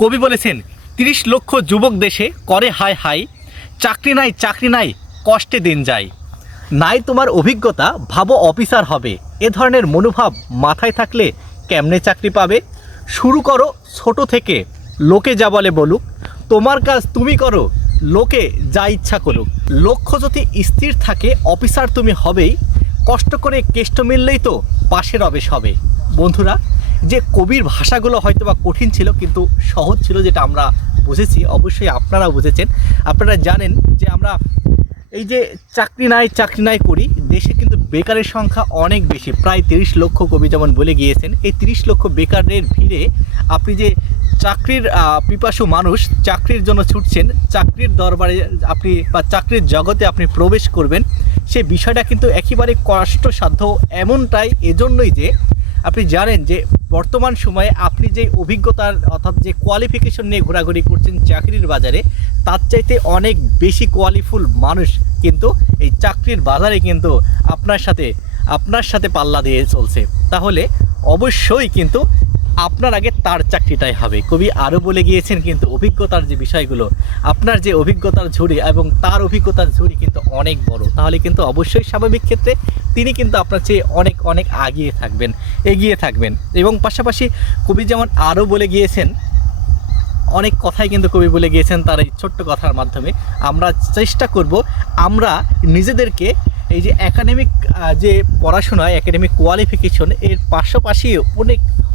কবি বলেছেন ৩০ লক্ষ যুবক দেশে করে হায় হায়, চাকরি নাই কষ্টে দিন যায়। নাই তোমার অভিজ্ঞতা ভাবো অফিসার হবে, এ ধরনের মনোভাব মাথায় থাকলে কেমনে চাকরি পাবে। শুরু করো ছোট থেকে, লোকে যা বলে বলুক, তোমার কাজ তুমি করো, লোকে যা ইচ্ছা করুক। লক্ষ্য যদি স্থির থাকে অফিসার তুমি হবেই, কষ্ট করে কেষ্ট মিললেই তো পাশে রবে সবে। বন্ধুরা, যে কবির ভাষাগুলো হয়তো বা কঠিন ছিল কিন্তু সহজ ছিল, যেটা আমরা বুঝেছি, অবশ্যই আপনারা বুঝেছেন। আপনারা জানেন যে আমরা এই যে চাকরি নাই করি, দেশে কিন্তু বেকারের সংখ্যা অনেক বেশি, প্রায় 30 লক্ষ। কবি যেমন বলে গিয়েছেন, এই 30 লক্ষ বেকারের ভিড়ে আপনি যে চাকরির পিপাসু মানুষ, চাকরির জন্য ছুটছেন, চাকরির দরবারে আপনি বা চাকরির জগতে আপনি প্রবেশ করবেন, সে বিষয়টা কিন্তু একেবারে কষ্টসাধ্য। এমনটাই এজন্যই যে আপনি জানেন যে বর্তমান সময়ে আপনি যে অভিজ্ঞতার অর্থাৎ যে কোয়ালিফিকেশন নিয়ে ঘোরাঘুরি করছেন চাকরির বাজারে, তার চাইতে অনেক বেশি কোয়ালিফুল মানুষ কিন্তু এই চাকরির বাজারে কিন্তু আপনার সাথে পাল্লা দিয়ে চলছে। তাহলে অবশ্যই কিন্তু আপনার আগে তার চাকরিটাই হবে। কবি আরও বলে গিয়েছেন কিন্তু অভিজ্ঞতার যে বিষয়গুলো, আপনার যে অভিজ্ঞতার ঝুড়ি এবং তার অভিজ্ঞতার ঝুড়ি কিন্তু অনেক বড়, তাহলে কিন্তু অবশ্যই স্বাভাবিক ক্ষেত্রে তিনি কিন্তু আপনার চেয়ে অনেক এগিয়ে থাকবেন। এবং পাশাপাশি কবি যেমন আরও বলে গিয়েছেন, অনেক কথাই কিন্তু কবি বলে গিয়েছেন তার এই ছোট্ট কথার মাধ্যমে। আমরা চেষ্টা করব আমরা নিজেদেরকে এই যে একাডেমিক যে পড়াশোনা, একাডেমিক কোয়ালিফিকেশন, এর পাশাপাশি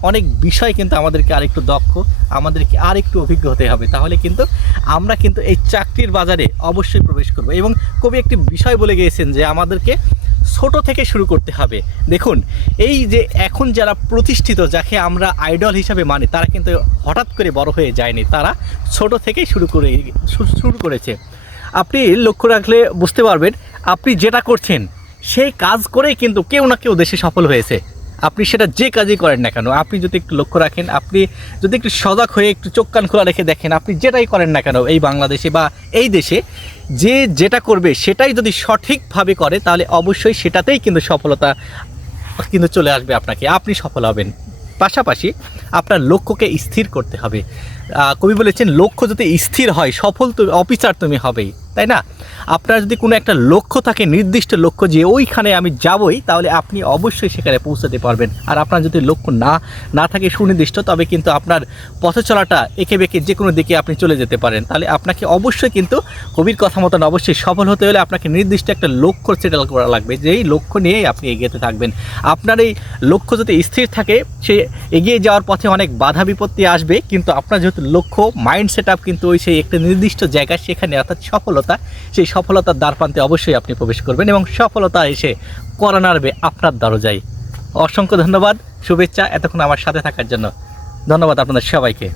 অনেক বিষয় কিন্তু আমাদেরকে আরেকটু দক্ষ, আমাদেরকে আরেকটু অভিজ্ঞ হতে হবে। তাহলে কিন্তু আমরা কিন্তু এই চাকরির বাজারে অবশ্যই প্রবেশ করব। এবং কবি একটি বিষয় বলে গিয়েছেন যে আমাদেরকে ছোট থেকে শুরু করতে হবে। দেখুন, এই যে এখন যারা প্রতিষ্ঠিত, যাকে আমরা আইডল হিসাবে মানি, তারা কিন্তু হঠাৎ করে বড় হয়ে যায়নি, তারা ছোট থেকেই শুরু করেছে। আপনি লক্ষ্য রাখলে বুঝতে পারবেন, আপনি যেটা করছেন সেই কাজ করেই কিন্তু কেউ না কেউ দেশে সফল হয়েছে। আপনি সেটা যে কাজই করেন না কেন, আপনি যদি একটু লক্ষ্য রাখেন, আপনি যদি একটু সজাগ হয়ে একটু চোখ কান খোলা রেখে দেখেন, আপনি যেটাই করেন না কেন এই বাংলাদেশে বা এই দেশে, যেটা করবে সেটাই যদি সঠিকভাবে করে, তাহলে অবশ্যই সেটাতেই কিন্তু সফলতা কিন্তু চলে আসবে আপনাকে, আপনি সফল হবেন। পাশাপাশি আপনার লক্ষ্যকে স্থির করতে হবে। কবি বলেছেন, লক্ষ্য যদি স্থির হয় সফল অফিসার তুমি হবেই, তাই না? আপনার যদি কোনো একটা লক্ষ্য থাকে, নির্দিষ্ট লক্ষ্য, যে ওইখানে আমি যাবই, তাহলে আপনি অবশ্যই সেখানে পৌঁছাতে পারবেন। আর আপনার যদি লক্ষ্য না থাকে সুনির্দিষ্ট, তবে কিন্তু আপনার পথে চলাটা এঁকে বেঁকে যে কোনো দিকে আপনি চলে যেতে পারেন। তাহলে আপনাকে অবশ্যই কিন্তু কবির কথা মতন অবশ্যই সফল হতে হলে আপনাকে নির্দিষ্ট একটা লক্ষ্য সেটেল করা লাগবে, যেই লক্ষ্য নিয়েই আপনি এগিয়ে থাকবেন। আপনার এই লক্ষ্য যদি স্থির থাকে, সে এগিয়ে যাওয়ার পথে অনেক বাধা বিপত্তি আসবে, কিন্তু আপনার যেহেতু লক্ষ্য, মাইন্ড সেট আপ কিন্তু ওই সেই একটা নির্দিষ্ট জায়গায়, সেখানে অর্থাৎ সফলতা, সেই সফলতার দ্বারপ্রান্তে অবশ্যই আপনি প্রবেশ করবেন এবং সফলতা এসে করা নাড়বে আপনার দরজায়। অসংখ্য ধন্যবাদ, শুভেচ্ছা এতক্ষণ আমার সাথে থাকার জন্য। ধন্যবাদ আপনাদের সবাইকে।